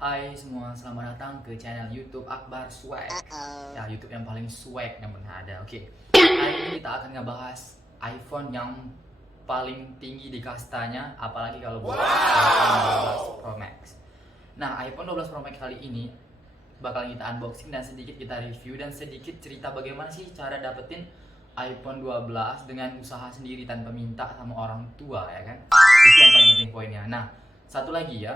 Hai semua, selamat datang ke channel YouTube Akbar Swag. Ya, YouTube yang paling swag yang pernah ada. Oke. Hari ini kita akan ngebahas iPhone yang paling tinggi di kastanya, apalagi kalau buat iPhone 12 Pro Max. Nah, iPhone 12 Pro Max kali ini bakal kita unboxing dan sedikit kita review dan sedikit cerita bagaimana sih cara dapetin iPhone 12 dengan usaha sendiri tanpa minta sama orang tua, ya kan? Itu yang paling penting poinnya. Nah, satu lagi ya,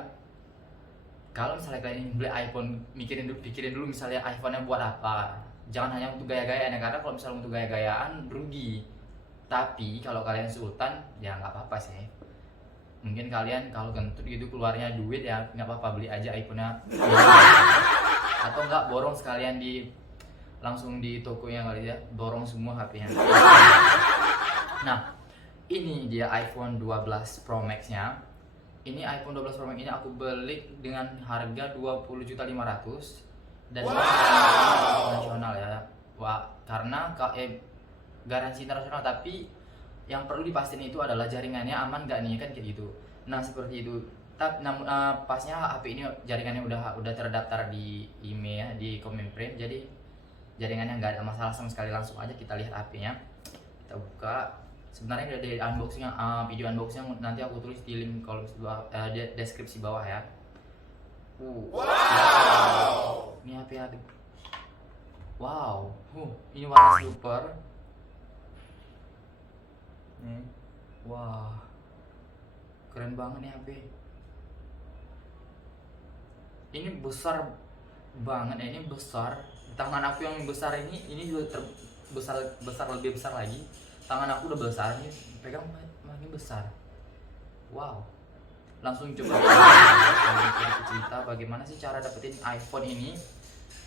kalau misalnya kalian beli iPhone, pikirin dulu misalnya iPhone-nya buat apa. Jangan hanya untuk gaya-gayaan ya, karena kalau misalnya untuk gaya-gayaan rugi. Tapi kalau kalian sultan ya nggak apa-apa sih. Mungkin kalian kalau kentut gitu keluarnya duit ya nggak apa-apa, beli aja iPhone-nya. Atau nggak borong sekalian langsung di tokonya kali ya, borong semua HP-nya. Nah, ini dia iPhone 12 Pro Max-nya. Ini iPhone 12 Pro Max ini aku beli dengan harga 20.500.000 dan ini internasional ya. Wah, karena garansi internasional, tapi yang perlu dipastiin itu adalah jaringannya aman nggak nih, kan kayak gitu. Nah, seperti itu. Namun pasnya HP ini jaringannya udah terdaftar di email ya, di Kemenprint. Jadi jaringannya nggak ada masalah sama sekali. Langsung aja kita lihat HP-nya. Kita buka. Sebenarnya dari unboxing video unboxing nanti aku tulis di link kalau di deskripsi bawah ya. Wow. Ini HP ada. Wow. Ini warna super. Nih. Wah. Keren banget nih HP. Ini besar banget ya, ini besar. Tangan aku yang besar ini juga besar lebih besar lagi. Tangan aku udah besar nih, pegang makin besar. Wow. Langsung coba cerita bagaimana sih cara dapetin iPhone ini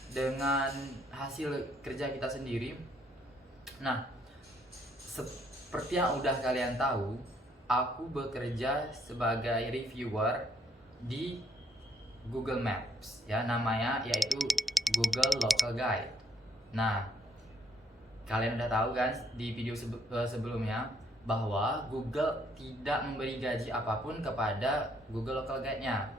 dengan hasil kerja kita sendiri. Nah, seperti yang udah kalian tahu, aku bekerja sebagai reviewer di Google Maps ya, namanya yaitu Google Local Guide. Nah, kalian udah tahu kan di video sebelumnya bahwa Google tidak memberi gaji apapun kepada Google Local Guide-nya.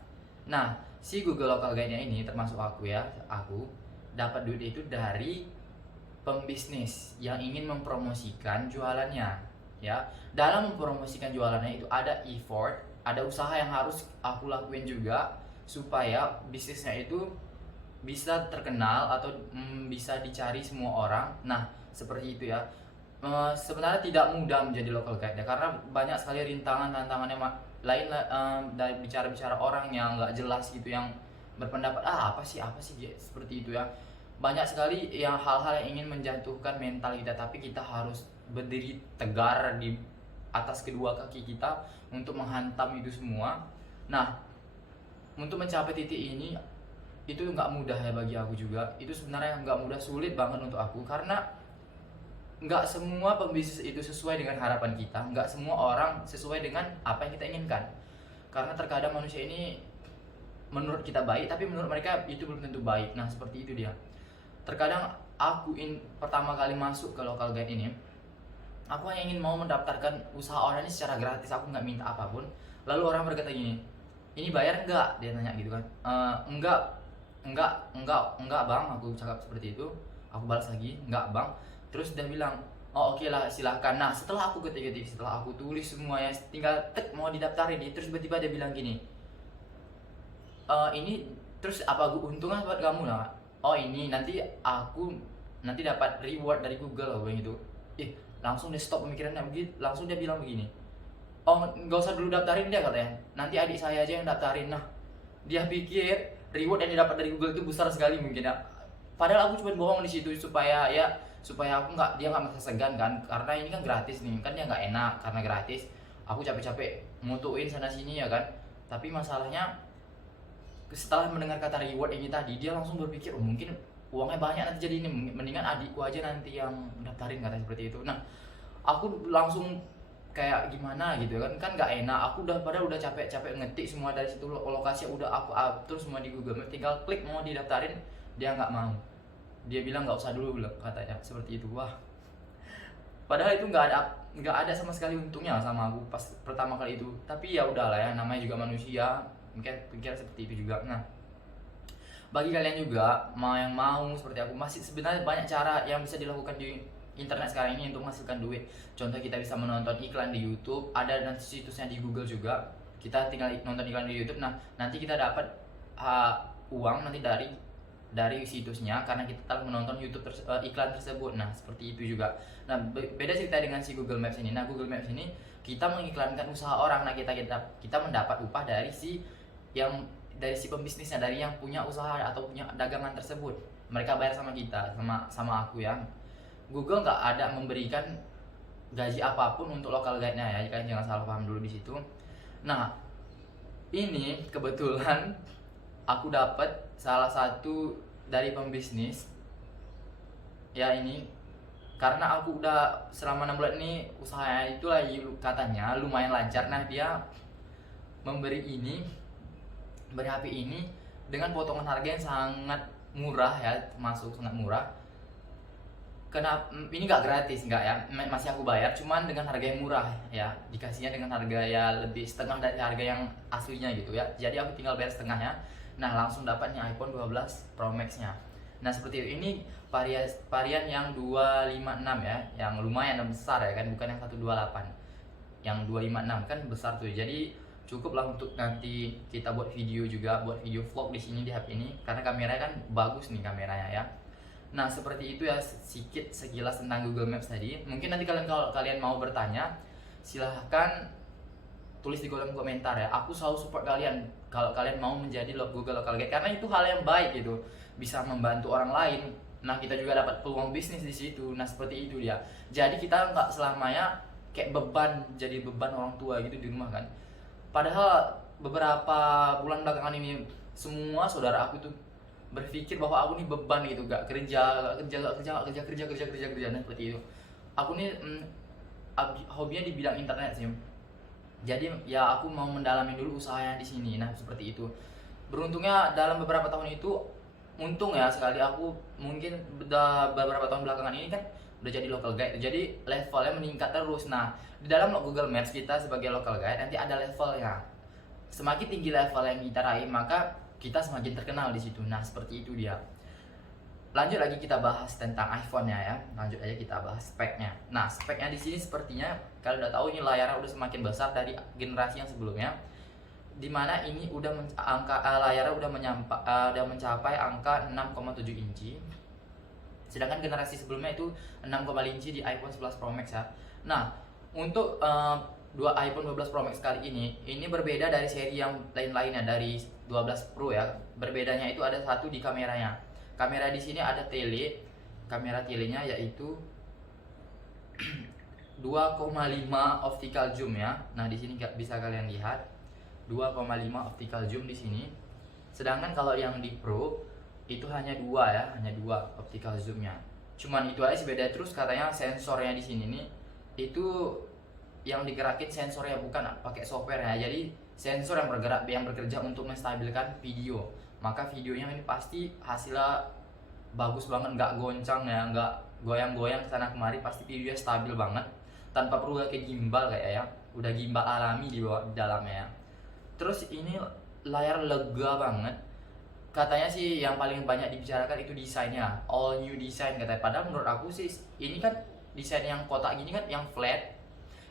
Nah, si Google Local Guide-nya ini termasuk aku ya, aku dapat duit itu dari pembisnis yang ingin mempromosikan jualannya ya. Dalam mempromosikan jualannya itu ada effort, ada usaha yang harus aku lakuin juga supaya bisnisnya itu bisa terkenal atau bisa dicari semua orang. Nah, seperti itu ya. Sebenarnya tidak mudah menjadi local guide ya, karena banyak sekali tantangannya lain dari bicara-bicara orang yang nggak jelas gitu, yang berpendapat apa sih dia, seperti itu ya. Banyak sekali yang hal-hal yang ingin menjatuhkan mental kita, tapi kita harus berdiri tegar di atas kedua kaki kita untuk menghantam itu semua. Nah, untuk mencapai titik ini itu nggak mudah ya bagi aku juga. Itu sebenarnya nggak mudah, sulit banget untuk aku, karena nggak semua pembisnis itu sesuai dengan harapan kita, nggak semua orang sesuai dengan apa yang kita inginkan. Karena terkadang manusia ini menurut kita baik, tapi menurut mereka itu belum tentu baik. Nah, seperti itu dia. Terkadang aku pertama kali masuk ke local guide ini, aku hanya ingin mau mendaftarkan usaha orang ini secara gratis, aku nggak minta apapun. Lalu orang berkata gini, ini bayar nggak? Dia nanya gitu kan. Enggak bang, aku cakap seperti itu. Aku balas lagi, enggak bang. Terus dia bilang, oh oke lah, silahkan. Nah, setelah aku ketik-ketik, setelah aku tulis semuanya, tinggal tek mau didaftarin, terus tiba-tiba dia bilang gini, ini terus apa untungnya buat kamu lah? Oh, ini nanti nanti dapat reward dari Google loh, gitu. Langsung dia stop pemikirannya begitu, langsung dia bilang begini, oh nggak usah dulu daftarin dia katanya, nanti adik saya aja yang daftarin. Nah, dia pikir reward yang didapat dari Google itu besar sekali mungkin ya. Padahal aku cuma bohong di situ supaya aku dia nggak merasa segan kan, karena ini kan gratis nih, kan dia nggak enak karena gratis. Aku capek-capek mutuin sana sini ya kan. Tapi masalahnya setelah mendengar kata reward ini tadi, dia langsung berpikir, oh mungkin uangnya banyak nanti, jadi ini mendingan adikku aja nanti yang daftarin, kata seperti itu. Nah, aku langsung kayak gimana gitu kan nggak enak. Aku padahal udah capek-capek ngetik semua dari situ, lokasi udah aku atur semua di Google Maps, tinggal klik mau didaftarin, dia nggak mau. Dia bilang nggak usah dulu katanya, seperti itu. Wah, padahal itu nggak ada sama sekali untungnya sama aku pas pertama kali itu. Tapi ya udahlah ya, namanya juga manusia, mungkin pikir seperti itu juga. Nah, Bagi kalian juga yang mau seperti aku, masih sebenarnya banyak cara yang bisa dilakukan di internet sekarang ini untuk menghasilkan duit. Contoh, kita bisa menonton iklan di YouTube, ada nanti situsnya di Google juga. Kita tinggal nonton iklan di YouTube, nah nanti kita dapat uang nanti dari situsnya karena kita telah menonton iklan tersebut. Nah seperti itu juga. Nah beda cerita dengan si Google Maps ini. Nah Google Maps ini kita mengiklankan usaha orang. Nah kita mendapat upah dari si pembisnisnya, dari yang punya usaha atau punya dagangan tersebut. Mereka bayar sama kita, sama aku ya. Google nggak ada memberikan gaji apapun untuk local guide-nya ya, kalian jangan salah paham dulu di situ. Nah ini kebetulan aku dapat salah satu dari pembisnis ya ini, karena aku udah selama 6 bulan ini usahanya itu lagi katanya lumayan lancar. Nah dia memberi HP ini dengan potongan harga yang sangat murah ya, termasuk sangat murah. Kenapa ini nggak gratis, nggak ya, masih aku bayar, cuman dengan harga yang murah ya, dikasihnya dengan harga ya lebih setengah dari harga yang aslinya gitu ya. Jadi aku tinggal bayar setengahnya, nah langsung dapatnya iPhone 12 Pro Max nya. Nah seperti itu. Ini varian yang 256 ya, yang lumayan besar ya kan, bukan yang 128. Yang 256 kan besar tuh, jadi cukup lah untuk nanti kita buat video juga, buat video vlog di sini di HP ini, karena kameranya kan bagus nih kameranya ya. Nah seperti itu ya, sedikit sekilas tentang Google Maps tadi. Mungkin nanti kalau kalian mau bertanya, silahkan tulis di kolom komentar ya. Aku selalu support kalian kalau kalian mau menjadi Google Local Guide, karena itu hal yang baik gitu, bisa membantu orang lain. Nah kita juga dapat peluang bisnis di situ. Nah seperti itu dia. Jadi kita nggak selamanya kayak jadi beban orang tua gitu di rumah kan. Padahal beberapa bulan belakangan ini semua saudara aku tuh berpikir bahwa aku nih beban gitu, gak kerja. Nah seperti itu. Aku nih hobinya di bidang internet sih. Jadi ya aku mau mendalami dulu usahanya di sini. Nah seperti itu. Beruntungnya dalam beberapa tahun itu, untung ya sekali, aku mungkin beberapa tahun belakangan ini kan udah jadi local guide, jadi levelnya meningkat terus. Nah di dalam Google Maps kita sebagai local guide nanti ada levelnya. Semakin tinggi level yang kita raih, maka kita semakin terkenal di situ. Nah seperti itu dia. Lanjut lagi kita bahas tentang iPhone-nya ya. Lanjut aja kita bahas speknya. Nah speknya di sini sepertinya kalian udah tahu ini layarnya udah semakin besar dari generasi yang sebelumnya, dimana ini udah layarnya udah mencapai angka 6,7 inci. Sedangkan generasi sebelumnya itu 6,5 inci di iPhone 11 Pro Max ya. Nah untuk dua iPhone 12 Pro Max kali ini berbeda dari seri yang lain-lainnya, dari 12 Pro ya. Berbedanya itu ada satu di kameranya. Kamera di sini ada kamera telenya yaitu 2,5 optical zoom ya. Nah di sini bisa kalian lihat 2,5 optical zoom di sini. Sedangkan kalau yang di Pro itu hanya 2 ya, hanya 2 optical zoomnya. Cuman itu aja sih beda. Terus katanya sensornya di sini nih itu yang digerakin sensornya, bukan pakai software ya. Jadi sensor yang bekerja untuk menstabilkan video. Maka videonya ini pasti hasilnya bagus banget, nggak goncang ya, nggak goyang-goyang kesana kemari, pasti videonya stabil banget tanpa perlu kayak gimbal kayak ya. Udah gimbal alami di dalamnya ya. Terus ini layar lega banget. Katanya sih yang paling banyak dibicarakan itu desainnya, all new design katanya. Padahal menurut aku sih ini kan desain yang kotak gini kan, yang flat.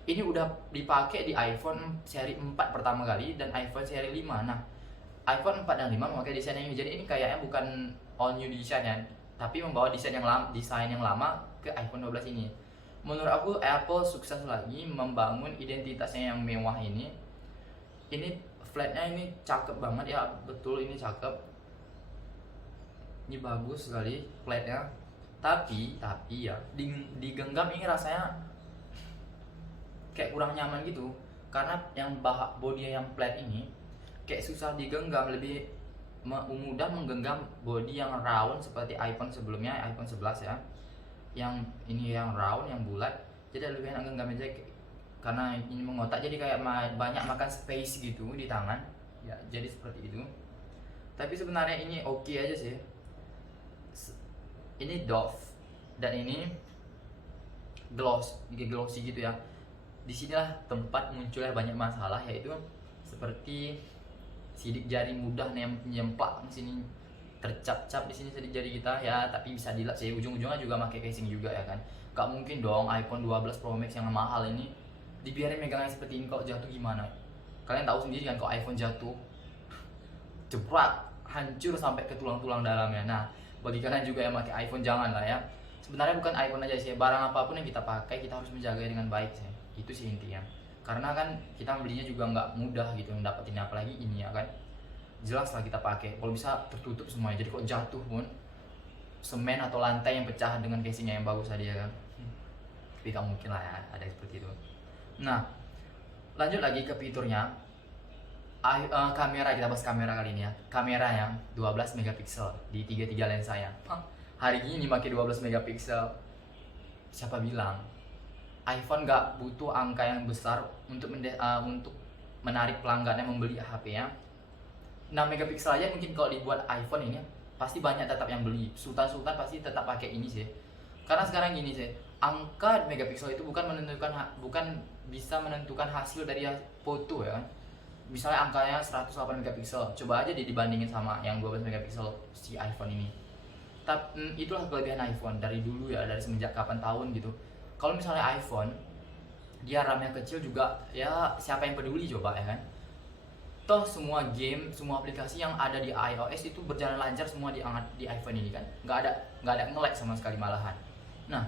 Ini udah dipakai di iPhone seri 4 pertama kali dan iPhone seri 5. Nah, iPhone 4 dan 5 memakai desain yang ini. Jadi ini kayaknya bukan all new design ya, tapi membawa desain yang lama ke iPhone 12 ini. Menurut aku Apple sukses lagi membangun identitasnya yang mewah ini. Ini flatnya ini cakep banget ya, betul ini cakep. Ini bagus sekali flatnya. Tapi ya digenggam ini rasanya kayak kurang nyaman gitu, karena yang body yang flat ini kayak susah digenggam, lebih mudah menggenggam body yang round seperti iPhone sebelumnya, iPhone 11 ya. Yang ini yang round, yang bulat, jadi lebih enak genggam aja, karena ini mengotak jadi kayak banyak makan space gitu di tangan ya, jadi seperti itu. Tapi sebenarnya ini oke aja sih. Ini doff dan ini glossy gitu ya. Disinilah tempat munculnya banyak masalah, yaitu seperti sidik jari mudah nyemplak di sini. tercap-cap di sini jari kita ya, tapi bisa dilap sih, ujung-ujungnya juga pakai casing juga ya kan. Gak mungkin dong iPhone 12 Pro Max yang mahal ini dibiarin megangnya seperti ini, kalau jatuh gimana? Kalian tahu sendiri kan kalau iPhone jatuh jebrak, hancur sampai ke tulang-tulang dalamnya. Nah, bagi kalian juga yang pakai iPhone jangan lah ya. Sebenarnya bukan iPhone aja sih, barang apapun yang kita pakai kita harus menjaga dengan baik sih. Itu sih intinya. Karena kan kita belinya juga nggak mudah gitu dapetin, apalagi ini ya kan. Jelas lah kita pakai, kalau bisa tertutup semuanya. Jadi kalau jatuh pun semen atau lantai yang pecah dengan casingnya yang bagus tadi ya kan. Tapi gak mungkin lah ya ada seperti itu. Nah, lanjut lagi ke fiturnya. Kamera, kita bahas kamera kali ini ya. Kamera yang 12 megapiksel di 33 lensa ya. Hari ini pakai 12 megapiksel. Siapa bilang iPhone gak butuh angka yang besar untuk menarik pelanggannya membeli HP ya. 6 megapiksel aja mungkin kalau dibuat iPhone ini pasti banyak tetap yang beli. Sultan pasti tetap pakai ini sih. Karena sekarang gini sih, angka megapiksel itu bukan bisa menentukan hasil dari foto ya kan. Misalnya angkanya 108 megapiksel, coba aja dibandingin sama yang 12 megapiksel si iPhone ini. Tapi itulah kelebihan iPhone dari dulu ya, dari semenjak kapan tahun gitu. Kalau misalnya iPhone dia RAM-nya kecil juga ya, siapa yang peduli coba ya kan. Toh semua game, semua aplikasi yang ada di iOS itu berjalan lancar semua di iPhone ini kan. Nggak ada nge-lag sama sekali malahan. Nah,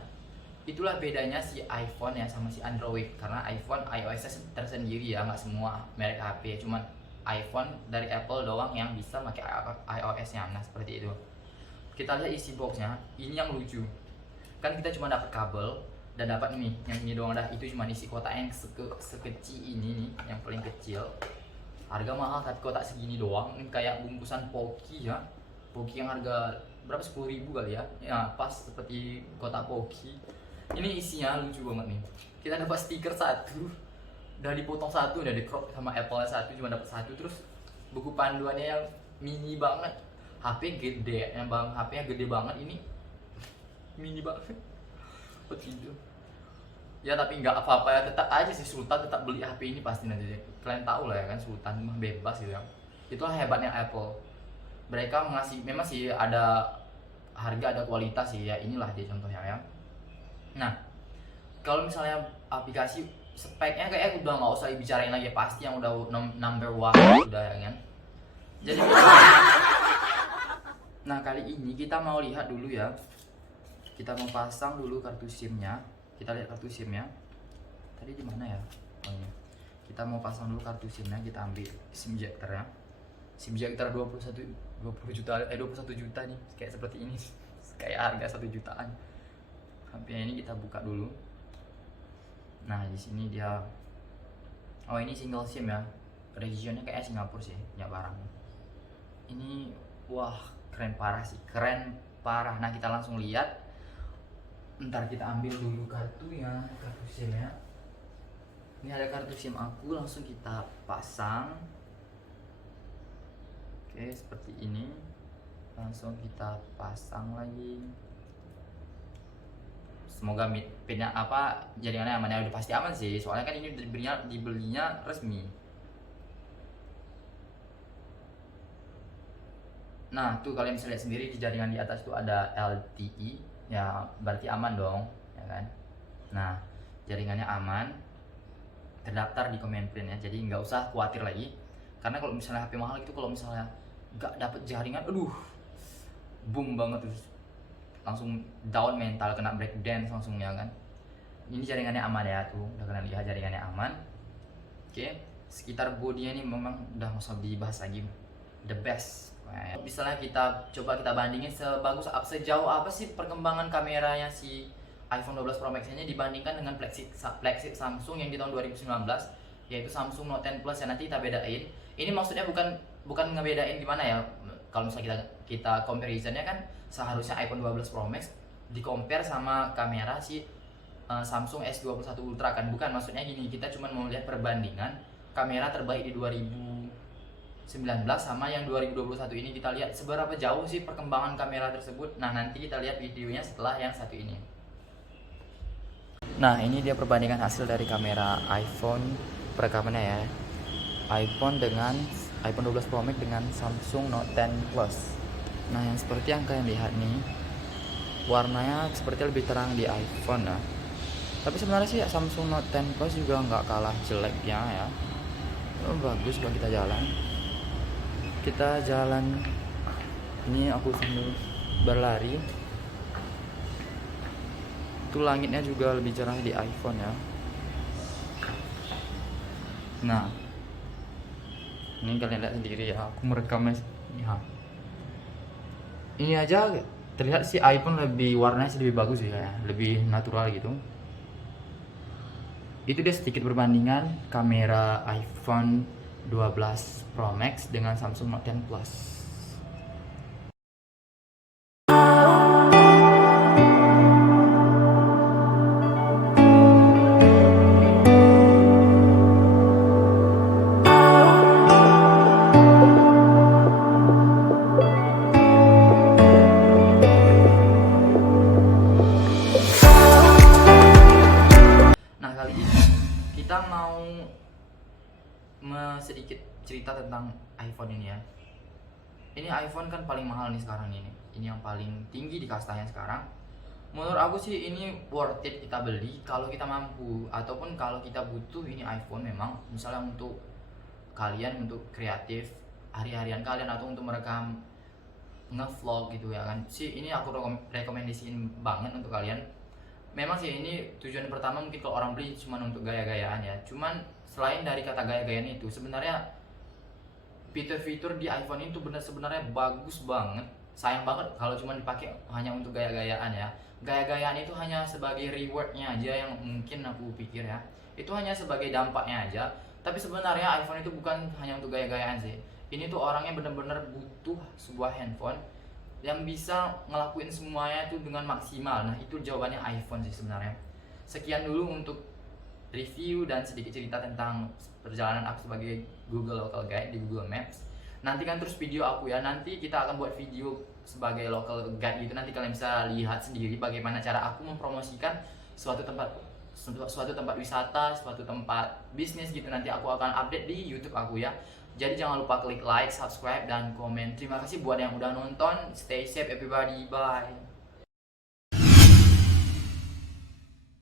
itulah bedanya si iPhone ya sama si Android. Karena iPhone iOS tersendiri ya, nggak semua merek HP, cuman iPhone dari Apple doang yang bisa pakai iOS-nya. Nah, seperti itu. Kita lihat isi boxnya, ini yang lucu. Kan kita cuma dapat kabel dan dapat nih, yang ini doang dah. Itu cuma isi kotak yang sekecil ini nih, yang paling kecil. Harga mahal tapi kotak segini doang, ini kayak bungkusan Pocky ya. Pocky yang harga berapa, 10.000 kali ya. Ya, pas seperti kotak Pocky. Ini isinya lucu banget nih. Kita dapat stiker satu, udah dipotong satu, udah di crop sama Apple satu, cuma dapat satu. Terus buku panduannya yang mini banget. HP gede, yang HP-nya gede banget, ini mini banget. Begitu. Ya tapi nggak apa-apa ya, tetap aja sih Sultan tetap beli HP ini pasti nanti. Kalian tahu lah ya kan, Sultan mah bebas gitu ya. Itulah hebatnya Apple. Mereka mengasih, memang sih ada harga, ada kualitas sih ya. Inilah dia contohnya ya. Nah, kalau misalnya aplikasi speknya kayak udah nggak usah dibicarain lagi, pasti yang udah number one udah ya kan. Jadi nah kali ini kita mau lihat dulu ya. Kita mau pasang dulu kartu SIM-nya. Kita lihat kartu SIM-nya. Tadi di mana ya? Oh ini. Kita mau pasang dulu kartu SIM-nya, kita ambil SIM Jector ya. SIM Jector 21 juta nih, kayak seperti ini. Kayak harga 1 jutaan. HP ini kita buka dulu. Nah, di sini dia, oh ini single SIM ya. Regionnya kayak Singapura sih, ya barang. Ini wah, keren parah sih, keren parah. Nah, kita langsung lihat. Ntar kita ambil dulu kartu SIM ya. Ini ada kartu SIM aku, langsung kita pasang. Oke, seperti ini. Langsung kita pasang lagi. Semoga pinnya jaringannya aman ya, udah pasti aman sih. Soalnya kan ini dibelinya resmi. Nah, tuh kalian bisa lihat sendiri di jaringan di atas tuh ada LTE. Ya berarti aman dong ya kan. Nah, jaringannya aman, terdaftar di Kemenprint ya, jadi nggak usah khawatir lagi. Karena kalau misalnya HP mahal itu, kalau misalnya nggak dapet jaringan, aduh boom banget tuh, langsung down mental, kena breakdance langsung ya kan. Ini jaringannya aman ya, tuh udah kalian lihat jaringannya aman. Oke, sekitar bodinya ini memang udah nggak usah dibahas lagi, the best. Nah, misalnya kita bandingin sejauh apa sih perkembangan kameranya si iPhone 12 Pro Max ini dibandingkan dengan flagship Samsung yang di tahun 2019, yaitu Samsung Note 10 Plus ya. Nanti kita bedain. Ini maksudnya bukan ngebedain gimana ya. Kalau misalnya kita comparisonnya kan, seharusnya iPhone 12 Pro Max di compare sama kamera si Samsung S21 Ultra kan. Bukan, maksudnya gini, kita cuma mau lihat perbandingan kamera terbaik di 2019 sama yang 2021 ini. Kita lihat seberapa jauh sih perkembangan kamera tersebut. Nah, nanti kita lihat videonya setelah yang satu ini. Nah, ini dia perbandingan hasil dari kamera iPhone perekamannya ya. iPhone 12 Pro Max dengan Samsung Note 10 Plus. Nah, yang seperti yang kalian lihat nih, warnanya seperti lebih terang di iPhone ya. Tapi sebenarnya sih Samsung Note 10 Plus juga nggak kalah jeleknya ya. Bagus kalau kita jalan. Kita jalan ini aku sambil berlari. Itu langitnya juga lebih cerah di iPhone ya. Nah, ini kalian lihat sendiri ya. Aku merekamnya ya. Ini aja terlihat sih iPhone lebih warnanya sih lebih bagus ya, lebih natural gitu. Itu dia sedikit perbandingan kamera iPhone 12 Pro Max dengan Samsung Note 10 Plus. Nah, kali ini kita mau sedikit cerita tentang iPhone ini ya. Ini iPhone kan paling mahal nih sekarang ini. Ini yang paling tinggi di kastanya sekarang. Menurut aku sih ini worth it kita beli kalau kita mampu, ataupun kalau kita butuh ini iPhone memang misalnya untuk kalian untuk kreatif hari-harian kalian atau untuk merekam ngevlog gitu ya kan. Sih ini aku rekomendasiin banget untuk kalian. Memang sih ini tujuan pertama mungkin kalau orang beli cuma untuk gaya-gayaan ya. Cuman selain dari kata gaya-gayaan itu sebenarnya fitur-fitur di iPhone itu sebenarnya bagus banget. Sayang banget kalau cuma dipakai hanya untuk gaya-gayaan ya. Gaya-gayaan itu hanya sebagai rewardnya aja yang mungkin aku pikir ya. Itu hanya sebagai dampaknya aja. Tapi sebenarnya iPhone itu bukan hanya untuk gaya-gayaan sih. Ini tuh orangnya benar-benar butuh sebuah handphone yang bisa ngelakuin semuanya itu dengan maksimal. Nah, itu jawabannya iPhone sih sebenarnya. Sekian dulu untuk review dan sedikit cerita tentang perjalanan aku sebagai Google Local Guide di Google Maps. Nantikan terus video aku ya. Nanti kita akan buat video sebagai local guide gitu. Nanti kalian bisa lihat sendiri bagaimana cara aku mempromosikan suatu tempat wisata, suatu tempat bisnis gitu. Nanti aku akan update di YouTube aku ya. Jadi jangan lupa klik like, subscribe, dan komen. Terima kasih buat yang udah nonton. Stay safe everybody. Bye.